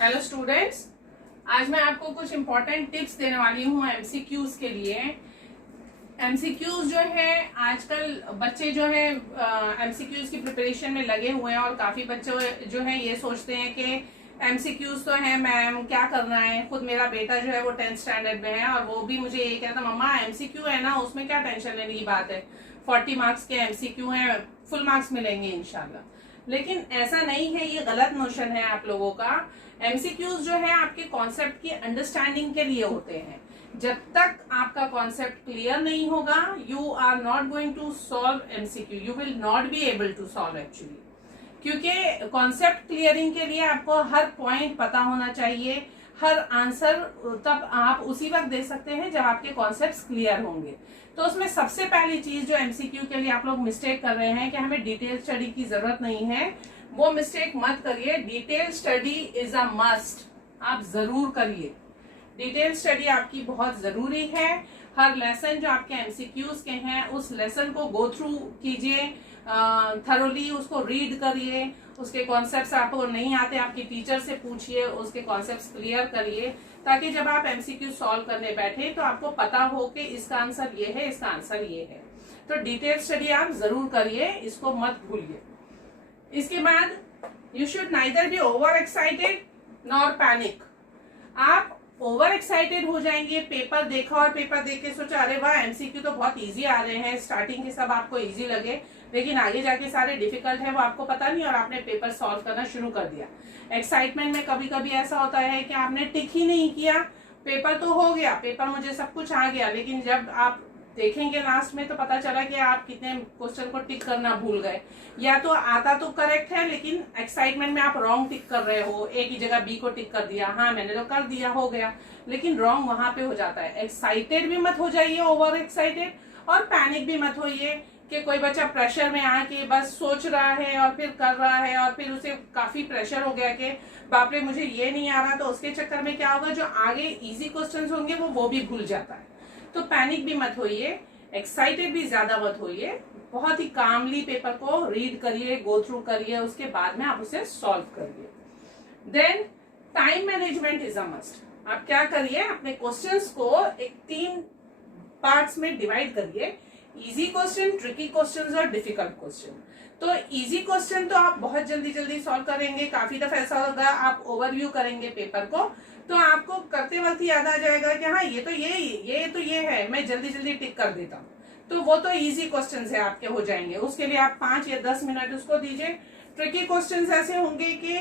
Hello students, आज मैं आपको कुछ इम्पोर्टेंट टिप्स देने वाली हूँ एमसीक्यूज के लिए। एमसीक्यूज जो है आजकल बच्चे जो है एमसीक्यूज की प्रिपरेशन में लगे हुए हैं और काफी बच्चे जो है ये सोचते हैं कि एमसीक्यूज तो है मैम, क्या करना है। खुद मेरा बेटा जो है वो 10th स्टैंडर्ड में है और वो भी मुझे ये कहता मम्मा एमसीक्यू है ना, उसमें क्या टेंशन लेने की बात है, 40 मार्क्स के एमसीक्यू हैं, फुल मार्क्स मिलेंगे इंशाल्लाह। लेकिन ऐसा नहीं है, ये गलत नोशन है आप लोगों का। एमसीक्यूज जो है आपके कॉन्सेप्ट की अंडरस्टैंडिंग के लिए होते हैं। जब तक आपका कॉन्सेप्ट क्लियर नहीं होगा, you are not going to solve MCQ, you will not be able to solve actually. क्योंकि कॉन्सेप्ट क्लियरिंग के लिए आपको हर पॉइंट पता होना चाहिए, हर आंसर तब आप उसी वक्त दे सकते हैं जब आपके कॉन्सेप्ट्स क्लियर होंगे। तो उसमें सबसे पहली चीज जो एमसीक्यू के लिए आप लोग मिस्टेक कर रहे हैं कि हमें डिटेल स्टडी की जरूरत नहीं है, वो मिस्टेक मत करिए। Detail study is a must, आप जरूर करिए। डिटेल स्टडी आपकी बहुत जरूरी है। हर लेसन जो आपके एमसीक्यूज के हैं उस लेसन को गो थ्रू कीजिए, थरोली उसको रीड करिए। उसके कॉन्सेप्ट्स आपको नहीं आते, आपकी टीचर से पूछिए, उसके कॉन्सेप्ट्स क्लियर करिए, ताकि जब आप एमसीक्यू सॉल्व करने बैठे तो आपको पता हो कि इसका आंसर ये है, इसका आंसर ये है। तो डिटेल स्टडी आप जरूर करिए, इसको मत भूलिए। इसके बाद you should neither be over excited nor panic. आप ओवर एक्साइटेड हो जाएंगे, पेपर देखा और पेपर देख के सोचा अरे वाह एमसीक्यू तो बहुत इजी आ रहे हैं, स्टार्टिंग के सब आपको इजी लगे, लेकिन आगे जाके सारे डिफिकल्ट है वो आपको पता नहीं और आपने पेपर सॉल्व करना शुरू कर दिया। एक्साइटमेंट में कभी कभी ऐसा होता है कि आपने टिक ही नहीं किया, पेपर तो हो गया, पेपर मुझे सब कुछ आ गया, लेकिन जब आप देखेंगे लास्ट में तो पता चला कि आप कितने क्वेश्चन को टिक करना भूल गए। या तो आता तो करेक्ट है लेकिन एक्साइटमेंट में आप रॉन्ग टिक कर रहे हो, एक ही जगह बी को टिक कर दिया, हाँ मैंने तो कर दिया, हो गया, लेकिन रॉन्ग वहां पे हो जाता है। एक्साइटेड भी मत हो जाइए, ओवर एक्साइटेड, और पैनिक भी मत होइए कि कोई बच्चा प्रेशर में आके बस सोच रहा है और फिर कर रहा है और फिर उसे काफी प्रेशर हो गया कि बाप रे मुझे ये नहीं आ रहा, तो उसके चक्कर में क्या होगा, जो आगे इजी क्वेश्चंस होंगे वो भी भूल जाता है। तो पैनिक भी मत होइए, एक्साइटेड भी ज्यादा मत होइए, बहुत ही कामली पेपर को रीड करिए, गो थ्रू करिए, उसके बाद में आप उसे सॉल्व करिए। Then time management is a must. आप क्या करिए, अपने क्वेश्चंस को एक 3 पार्ट्स में डिवाइड करिए, इजी क्वेश्चन, ट्रिकी क्वेश्चंस और डिफिकल्ट क्वेश्चन। तो इजी क्वेश्चन तो आप बहुत जल्दी जल्दी सॉल्व करेंगे, काफी दफा ऐसा होगा आप ओवरव्यू करेंगे पेपर को तो आपको करते वक्त याद आ जाएगा कि हाँ ये तो ये है, मैं जल्दी जल्दी टिक कर देता हूँ, तो वो तो इजी क्वेश्चंस है आपके हो जाएंगे। उसके लिए आप 5 या 10 मिनट उसको दीजिए। ट्रिकी क्वेश्चंस ऐसे होंगे कि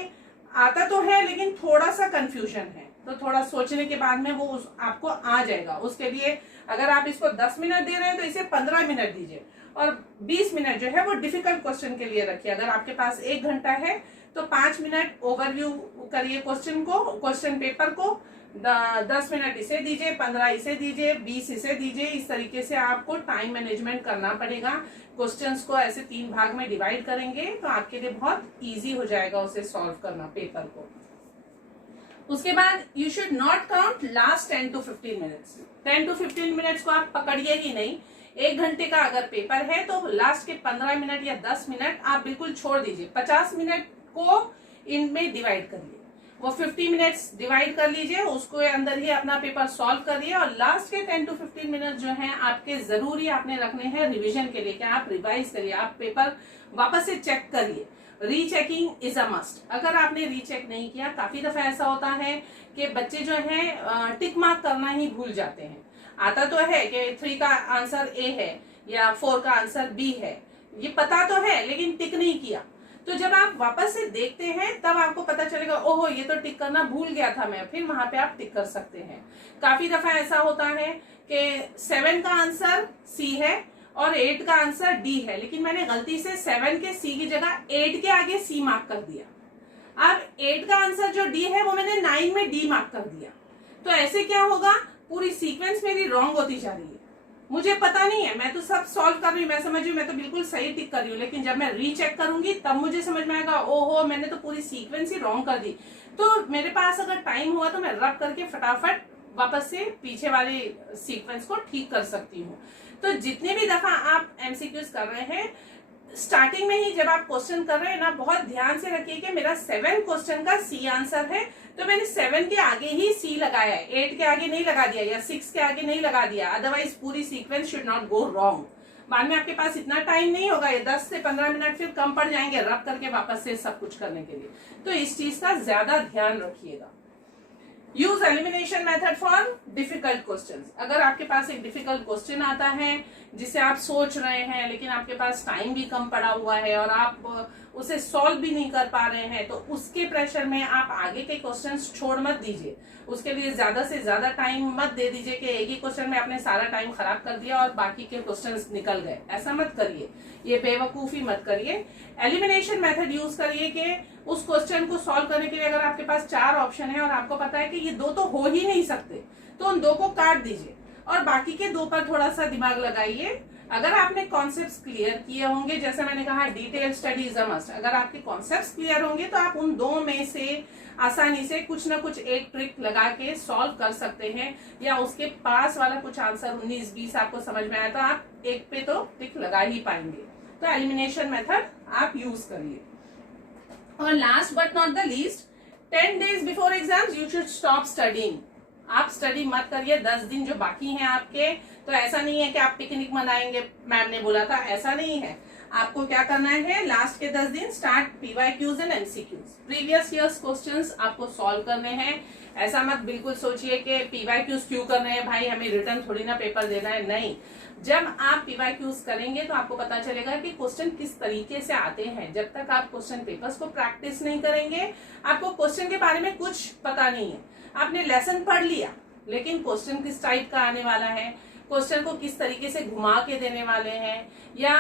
आता तो है लेकिन थोड़ा सा कंफ्यूजन है, तो थोड़ा सोचने के बाद में वो आपको आ जाएगा। उसके लिए अगर आप इसको 10 मिनट दे रहे हैं तो इसे 15 मिनट दीजिए और 20 मिनट जो है वो डिफिकल्ट क्वेश्चन के लिए रखिए। अगर आपके पास 1 घंटा है तो 5 मिनट ओवरव्यू करिए क्वेश्चन को, क्वेश्चन पेपर को, 10 मिनट इसे दीजिए, 15 इसे दीजिए, 20 इसे दीजिए। इस तरीके से आपको टाइम मैनेजमेंट करना पड़ेगा। क्वेश्चंस को ऐसे 3 भाग में डिवाइड करेंगे तो आपके लिए बहुत इजी हो जाएगा उसे सॉल्व करना पेपर को। उसके बाद you should not count last 10 to 15 minutes. 10 to 15 minutes को आप पकड़िए ही नहीं। 1 घंटे का अगर पेपर है तो लास्ट के 15 मिनट या 10 मिनट आप बिल्कुल छोड़ दीजिए। 50 मिनट को इनमें डिवाइड करिए, वो 50 मिनट्स डिवाइड कर लीजिए, उसको अंदर ही अपना पेपर सॉल्व करिए। और लास्ट के 10 to 15 मिनट जो हैं आपके जरूरी आपने रखने हैं रिवीजन के लिए, कि आप रिवाइज करिए, आप पेपर वापस से चेक करिए। Rechecking is a must. अगर आपने रीचेक नहीं किया, काफी दफा ऐसा होता है कि बच्चे जो हैं टिक मार्क करना ही भूल जाते हैं। आता तो है कि 3 का आंसर ए है या 4 का आंसर बी है, ये पता तो है लेकिन टिक नहीं किया। तो जब आप वापस से देखते हैं तब आपको पता चलेगा ओहो ये तो टिक करना भूल गया था मैं, फिर वहां पे आप टिक कर सकते हैं। काफी दफा ऐसा होता है कि 7 का आंसर सी है और 8 का आंसर डी है, लेकिन मैंने गलती से 7 के सी की जगह 8 के आगे सी मार्क कर दिया। अब 8 का आंसर जो डी है वो मैंने 9 में डी मार्क कर दिया। तो ऐसे क्या होगा, पूरी सीक्वेंस मेरी रॉन्ग होती जा रही है, मुझे पता नहीं है, मैं तो सब सॉल्व कर रही हूँ, मैं समझ रही हूँ मैं तो बिल्कुल सही टिक कर रही हूँ, लेकिन जब मैं रीचेक करूंगी तब मुझे समझ में आएगा ओहो मैंने तो पूरी सीक्वेंस ही रॉन्ग कर दी। तो मेरे पास अगर टाइम हुआ तो मैं रब करके फटाफट वापस से पीछे वाली सीक्वेंस को ठीक कर सकती हूँ। तो जितने भी दफा आप एमसीक्यूज कर रहे हैं, स्टार्टिंग में ही जब आप क्वेश्चन कर रहे हैं ना, बहुत ध्यान से रखिए कि मेरा 7 क्वेश्चन का सी आंसर है, तो मैंने 7 के आगे ही सी लगाया है, 8 के आगे नहीं लगा दिया या 6 के आगे नहीं लगा दिया, अदरवाइज पूरी sequence should not go wrong. बाद में आपके पास इतना टाइम नहीं होगा, ये 10 से 15 मिनट फिर कम पड़ जाएंगे रब करके वापस से सब कुछ करने के लिए। तो इस चीज का ज्यादा ध्यान रखिएगा। Use elimination method for difficult questions. अगर आपके पास एक डिफिकल्ट क्वेश्चन आता है जिसे आप सोच रहे हैं लेकिन आपके पास टाइम भी कम पड़ा हुआ है और आप उसे सॉल्व भी नहीं कर पा रहे हैं, तो उसके प्रेशर में आप आगे के क्वेश्चंस छोड़ मत दीजिए। उसके लिए ज्यादा से ज्यादा टाइम मत दे दीजिए कि एक ही क्वेश्चन में आपने सारा टाइम खराब कर दिया और बाकी के क्वेश्चंस निकल गए। ऐसा मत करिए, ये बेवकूफी मत करिए। एलिमिनेशन मेथड यूज करिए कि उस क्वेश्चन को सॉल्व करने के लिए अगर आपके पास 4 ऑप्शन है और आपको पता है कि ये 2 तो हो ही नहीं सकते, तो उन 2 को काट दीजिए और बाकी के 2 पर थोड़ा सा दिमाग लगाइए। अगर आपने कॉन्सेप्ट्स क्लियर किए होंगे, जैसे मैंने कहा detail study is a must, अगर आपके कॉन्सेप्ट्स क्लियर होंगे तो आप उन 2 में से आसानी से कुछ ना कुछ एक ट्रिक लगा के सॉल्व कर सकते हैं, या उसके पास वाला कुछ आंसर 19-20 आपको समझ में आया तो आप एक पे तो टिक लगा ही पाएंगे। तो एलिमिनेशन मेथड आप यूज करिए। और last but not the least, 10 days before exams you should stop studying. आप स्टडी मत करिए 10 दिन जो बाकी हैं आपके। तो ऐसा नहीं है कि आप पिकनिक मनाएंगे, मैम ने बोला था, ऐसा नहीं है। आपको क्या करना है, लास्ट के 10 दिन start PYQs and MCQs, previous years questions आपको सॉल्व करने हैं। ऐसा मत बिल्कुल सोचिए कि PYQs क्यों करने हैं भाई, हमें रिटर्न थोड़ी ना पेपर देना है। नहीं, जब आप PYQs करेंगे तो आपको पता चलेगा कि क्वेश्चन किस तरीके से आते हैं। जब तक आप क्वेश्चन पेपर्स को प्रैक्टिस नहीं करेंगे, आपको क्वेश्चन के बारे में कुछ पता नहीं है। आपने लेसन पढ़ लिया लेकिन क्वेश्चन किस टाइप का आने वाला है, क्वेश्चन को किस तरीके से घुमा के देने वाले हैं, या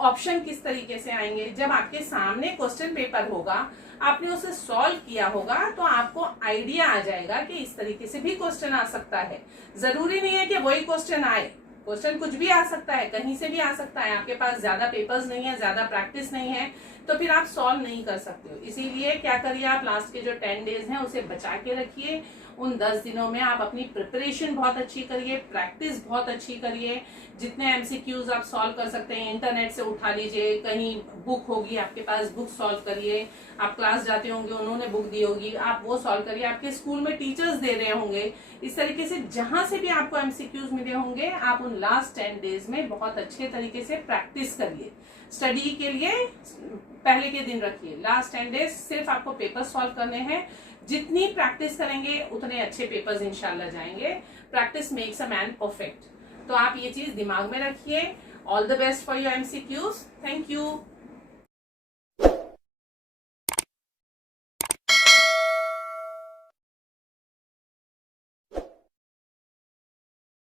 ऑप्शन किस तरीके से आएंगे, जब आपके सामने क्वेश्चन पेपर होगा, आपने उसे सॉल्व किया होगा, तो आपको आइडिया आ जाएगा कि इस तरीके से भी क्वेश्चन आ सकता है। जरूरी नहीं है कि वही क्वेश्चन आए, क्वेश्चन कुछ भी आ सकता है, कहीं से भी आ सकता है। आपके पास ज्यादा पेपर्स नहीं है, ज्यादा प्रैक्टिस नहीं है, तो फिर आप सॉल्व नहीं कर सकते हो। इसीलिए क्या करिए, आप लास्ट के जो 10 days हैं उसे बचा के रखिए। उन 10 दिनों में आप अपनी प्रिपरेशन बहुत अच्छी करिए, प्रैक्टिस बहुत अच्छी करिए। जितने MCQs आप सॉल्व कर सकते हैं इंटरनेट से उठा लीजिए, कहीं बुक होगी आपके पास, बुक सॉल्व करिए। आप क्लास जाते होंगे, उन्होंने बुक दी होगी, आप वो सॉल्व करिए। आपके स्कूल में टीचर्स दे रहे होंगे, इस तरीके से जहां से भी आपको MCQs मिले होंगे, आप उन लास्ट 10 days में बहुत अच्छे तरीके से प्रैक्टिस करिए। स्टडी के लिए पहले के दिन रखिए, लास्ट 10 days सिर्फ आपको पेपर सॉल्व करने हैं। जितनी प्रैक्टिस करेंगे उतने अच्छे पेपर्स इंशाल्लाह जाएंगे। Practice makes a man perfect. तो आप ये चीज दिमाग में रखिए। All the best for your MCQs। Thank you.